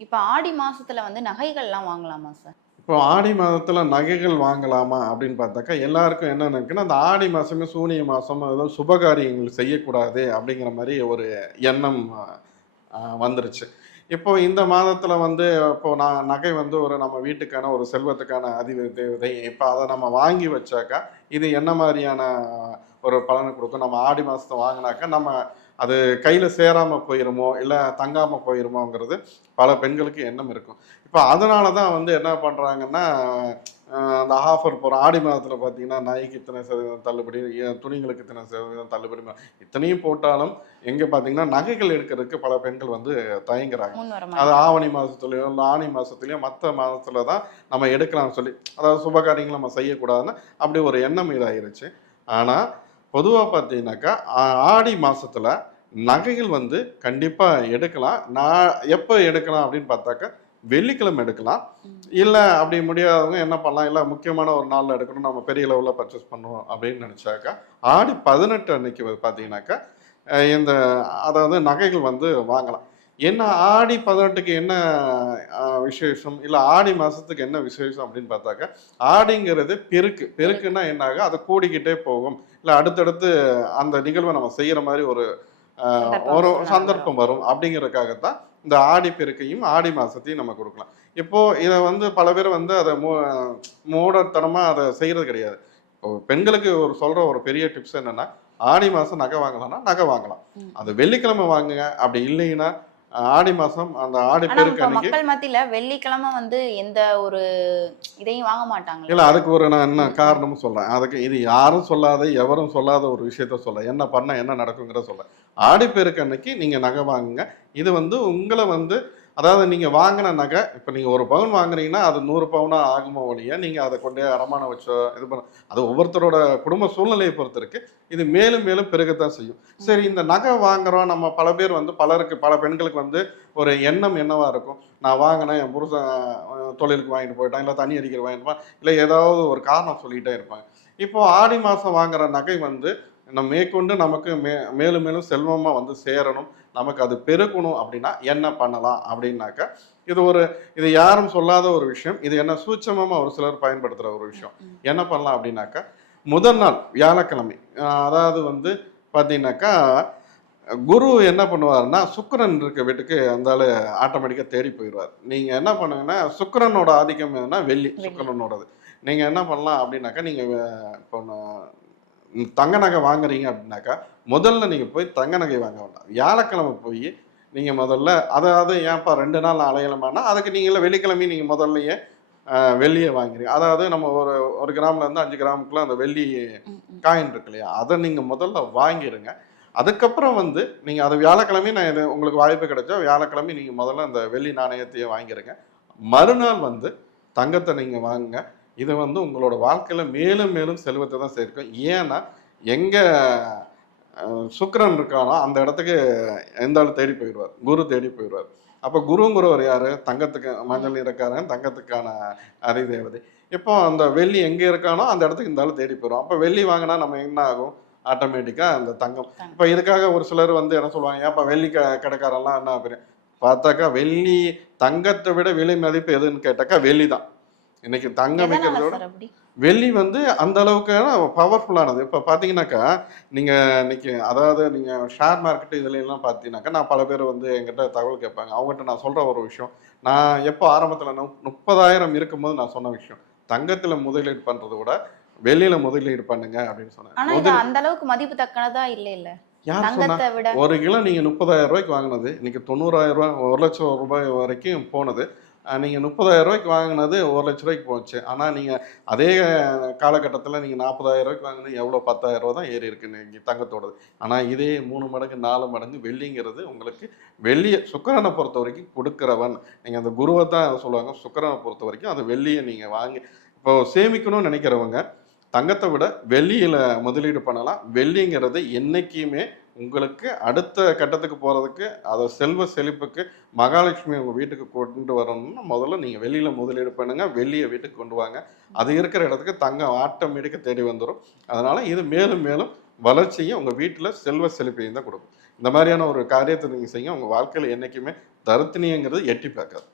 இப்போ ஆடி மாதத்தில் வந்து நகைகள்லாம் வாங்கலாமா சார் இப்போ ஆடி மாதத்தில் நகைகள் வாங்கலாமா அப்படின்னு பார்த்தாக்கா எல்லாருக்கும் என்ன நினைக்குன்னா அந்த ஆடி மாதமே சூனிய மாதம் ஏதோ சுபகாரியங்கள் செய்யக்கூடாது அப்படிங்கிற மாதிரி ஒரு எண்ணம் வந்துருச்சு. இப்போ இந்த மாதத்தில் வந்து இப்போ நான் நகை வந்து ஒரு நம்ம வீட்டுக்கான ஒரு செல்வத்துக்கான அதி தேவதை இப்போ அதை நம்ம வாங்கி வச்சாக்கா இது என்ன மாதிரியான ஒரு பலனை கொடுக்கும்? நம்ம ஆடி மாதத்தை வாங்கினாக்கா நம்ம அது கையில் சேராமல் போயிருமோ இல்லை தங்காமல் போயிருமோங்கிறது பல பெண்களுக்கு எண்ணம் இருக்கும். இப்போ அதனால தான் வந்து என்ன பண்ணுறாங்கன்னா அந்த ஆஃபர் போகிற ஆடி மாதத்தில் பார்த்தீங்கன்னா நாய்க்கு இத்தனை சதவீதம் தள்ளுபடி துணிகளுக்கு இத்தனை சதவீதம் தள்ளுபடி இத்தனையும் போட்டாலும் எங்கே பார்த்தீங்கன்னா நகைகள் எடுக்கிறதுக்கு பல பெண்கள் வந்து தயங்குறாங்க. அது ஆவணி மாதத்துலையோ இல்லை ஆணி மாதத்துலையோ மற்ற மாதத்துல தான் நம்ம எடுக்கலாம்னு சொல்லி அதாவது சுபகாரியங்களை நம்ம செய்யக்கூடாதுன்னு அப்படி ஒரு எண்ணம் இதாயிருச்சு. ஆனால் பொதுவாக பார்த்தீங்கன்னாக்கா ஆடி மாசத்துல நகைகள் வந்து கண்டிப்பாக எடுக்கலாம். நான் எப்போ எடுக்கலாம் அப்படின்னு பார்த்தாக்கா வெள்ளிக்கிழமை எடுக்கலாம். இல்லை அப்படி முடியாதவங்க என்ன பண்ணலாம்? இல்லை முக்கியமான ஒரு நாளில் எடுக்கணும் நம்ம பெரிய லெவலில் பர்ச்சேஸ் பண்ணுவோம் அப்படின்னு நினச்சாக்கா ஆடி பதினெட்டு அன்னைக்கு பார்த்தீங்கன்னாக்கா இந்த அதாவது நகைகள் வந்து வாங்கலாம். என்ன ஆடி பதினெட்டுக்கு என்ன விசேஷம்? இல்லை ஆடி மாதத்துக்கு என்ன விசேஷம் அப்படின்னு பார்த்தாக்கா ஆடிங்கிறது பெருக்கு. பெருக்குன்னா என்னாக? அது கூடிக்கிட்டே போகும். இல்லை அடுத்தடுத்து அந்த நிகழ்வை நம்ம செய்கிற மாதிரி ஒரு ஒரு. சந்தர்ப்பம் வரும். அப்படிங்கிறதுக்காகத்தான் இந்த ஆடி பெருக்கையும் ஆடி மாசத்தையும் நம்ம கொடுக்கலாம். இப்போ இதை வந்து பல பேர் வந்து அதை மூ மூடத்தனமா அதை செய்யறது கிடையாது. இப்போ பெண்களுக்கு ஒரு சொல்ற ஒரு பெரிய டிப்ஸ் என்னன்னா ஆடி மாசம் நகை வாங்கலாம்னா நகை வாங்கலாம். அது வெள்ளிக்கிழமை வாங்குங்க. அப்படி இல்லைன்னா ஆடி மாசம் அந்த ஆடி பெருக்கு மக்கள் மத்தியில வெள்ளிக்கிழமை வந்து எந்த ஒரு இதையும் வாங்க மாட்டாங்க இல்ல அதுக்கு ஒரு நான் என்ன காரணமும் சொல்றேன். அதுக்கு இது யாரும் சொல்லாத எவரும் சொல்லாத ஒரு விஷயத்த சொல்ல. என்ன பண்ண என்ன நடக்குங்கிற சொல்ல. ஆடிப்பெருக்கு அன்னைக்கு நீங்க நகை வாங்குங்க. இது வந்து உங்களை வந்து அதாவது நீங்கள் வாங்கின நகை இப்போ நீங்கள் ஒரு பவுன் வாங்குறீங்கன்னா அது நூறு பவுனாக ஆகுமோ ஒழிய நீங்கள் அதை கொண்டு அடமானம் வச்சோ இது பண்ண அது ஒவ்வொருத்தரோட குடும்ப சூழ்நிலையை பொறுத்து இருக்கு. இது மேலும் மேலும் பெருகத்தான் செய்யும். சரி இந்த நகை வாங்குறோம். நம்ம பல பேர் வந்து பலருக்கு பல பெண்களுக்கு வந்து ஒரு எண்ணம் என்னவா இருக்கும்? நான் வாங்கினேன் என் புருஷன் தொழிலுக்கு வாங்கிட்டு போயிட்டான் இல்லை தண்ணி அடிக்கிற வாங்கிட்டு இல்லை ஏதாவது ஒரு காரணம் சொல்லிகிட்டே இருப்பாங்க. இப்போ ஆடி மாதம் வாங்குற நகை வந்து நம்ம மேற்கொண்டு நமக்கு மே மேலும் மேலும் செல்வமாக வந்து சேரணும். நமக்கு அது பெருக்கணும் அப்படின்னா என்ன பண்ணலாம் அப்படின்னாக்கா இது ஒரு இது யாரும் சொல்லாத ஒரு விஷயம் இது என்ன சூட்சமமாக ஒரு சிலர் பயன்படுத்துகிற ஒரு விஷயம். என்ன பண்ணலாம் அப்படின்னாக்கா முதல் நாள் வியாழக்கிழமை அதாவது வந்து பார்த்தீங்கன்னாக்கா குரு என்ன பண்ணுவாருன்னா சுக்கிரன் இருக்க வீட்டுக்கு அந்த ஆளு ஆட்டோமேட்டிக்காக தேடி போயிடுவார் நீங்கள் என்ன பண்ணுங்கன்னா சுக்கிரனோட ஆதிக்கம் என்னன்னா வெள்ளி. சுக்கிரனோடது நீங்கள் என்ன பண்ணலாம் அப்படின்னாக்கா நீங்கள் இப்போ தங்க நகை வாங்குறீங்க அப்படின்னாக்கா முதல்ல நீங்கள் போய் தங்க நகை வாங்க வேண்டாம். வியாழக்கிழமை போய் நீங்கள் முதல்ல அதாவது ஏன்ப்பா ரெண்டு நாள் அலையலாமான்னா அதுக்கு நீங்கள வெள்ளிக்கிழமை நீங்கள் முதல்லயே வெள்ளியை வாங்குறீங்க. அதாவது நம்ம ஒரு ஒரு கிராம்ல இருந்து அஞ்சு கிராமுக்குள்ள அந்த வெள்ளி. காயின் இருக்கு இல்லையா? அதை நீங்கள் முதல்ல வாங்கிடுங்க அதுக்கப்புறம் வந்து நீங்கள் அது வியாழக்கிழமை நான் இது உங்களுக்கு வாய்ப்பு கிடைச்சா வியாழக்கிழமை நீங்கள் முதல்ல அந்த வெள்ளி நாணயத்தையே வாங்கிடுங்க மறுநாள் வந்து தங்கத்தை நீங்கள் வாங்குங்க. இது வந்து உங்களோட வாழ்க்கையில் மேலும் மேலும் செல்வத்தை தான் சேர்க்கும். ஏன்னா எங்கே சுக்கிரன் இருக்கானோ அந்த இடத்துக்கு எந்த ஆள் தேடி போயிடுவார். குரு தேடி போயிடுவார். அப்போ குருங்கிறவர் யார்? தங்கத்துக்கு மஞ்சள் நிறக்காரன் தங்கத்துக்கான அதிதேவதை இப்போ அந்த வெள்ளி எங்கே இருக்கானோ அந்த இடத்துக்கு இந்த ஆள் தேடி போயிடும் அப்போ வெள்ளி வாங்கினா நம்ம என்ன ஆகும்? ஆட்டோமேட்டிக்காக அந்த தங்கம். தங்கம். இப்போ இதுக்காக ஒரு சிலர் வந்து என்ன சொல்லுவாங்க? ஏன்ப்பா வெள்ளி க கடைக்காரெல்லாம் என்ன பெரிய பார்த்தாக்கா வெள்ளி தங்கத்தை விட விலை மதிப்பு எதுன்னு கேட்டாக்கா வெள்ளி தான். இன்னைக்கு தங்கம் அப்படி? வெள்ளி வந்து அந்த அளவுக்கு பவர்ஃபுல்லானது இப்போ பார்த்தீங்கன்னாக்கா நீங்கள் இன்னைக்கு அதாவது நீங்கள் ஷேர் மார்க்கெட் இதுல எல்லாம் பார்த்தீங்கன்னாக்கா நான் பல பேர் வந்து என்கிட்ட தகவல் கேட்பாங்க. அவங்ககிட்ட நான் சொல்கிற ஒரு விஷயம் நான் எப்போ ஆரம்பத்தில் முப்பதாயிரம் இருக்கும்போது நான் சொன்ன விஷயம் தங்கத்தில் முதலீடு பண்ணுறதை விட வெளியில் முதலீடு பண்ணுங்க அப்படின்னு சொன்னேன். அந்த அளவுக்கு மதிப்பு தக்கனதா இல்ல இல்ல யார் சொன்னா? ஒரு கிலோ நீங்கள் முப்பதாயிரம் ரூபாய்க்கு வாங்கினது இன்னைக்கு தொண்ணூறாயிரம் ரூபாய் ஒரு லட்சம் ரூபாய் வரைக்கும் போனது. நீங்கள் முப்பதாயிரம் ரூபாய்க்கு வாங்கினது ஒரு லட்ச ரூபாய்க்கு போச்சு. ஆனால் நீங்கள் அதே காலகட்டத்தில் நீங்கள் நாற்பதாயிரம் ரூபாய்க்கு வாங்கினது எவ்வளோ? பத்தாயிரம் ரூபா தான் ஏறி இருக்கு இங்கே தங்கத்தோடது. ஆனால் இதே மூணு மடங்கு நாலு மடங்கு வெள்ளிங்கிறது உங்களுக்கு வெள்ளியை சுக்கரனை பொறுத்த வரைக்கும் கொடுக்குறவன். நீங்கள் அந்த குருவை தான் சொல்லுவாங்க சுக்கரனை பொறுத்த வரைக்கும் அந்த வெள்ளியை நீங்கள் வாங்கி இப்போ சேமிக்கணும்னு நினைக்கிறவங்க தங்கத்தை விட வெள்ளியில் முதலீடு பண்ணலாம். வெள்ளிங்கிறது என்றைக்குமே உங்களுக்கு அடுத்த கட்டத்துக்கு போகிறதுக்கு அதை செல்வ செழிப்புக்கு மகாலட்சுமி உங்கள் வீட்டுக்கு கொண்டு வரணும்னா முதல்ல நீங்கள் வெளியில் முதலீடு பண்ணுங்கள் வெளியே வீட்டுக்கு கொண்டு வாங்க. அது இருக்கிற இடத்துக்கு தங்கம் ஆட்டோமேட்டிக்காக தேடி வந்துடும் அதனால் இது மேலும் மேலும் வளர்ச்சியும் உங்கள் வீட்டில் செல்வ செழிப்பையும் தான் கொடுக்கும். இந்த மாதிரியான ஒரு காரியத்தை நீங்கள் செய்யுங்க. உங்கள் வாழ்க்கையில் என்றைக்குமே தருத்தினியங்கிறது எட்டி பார்க்காது.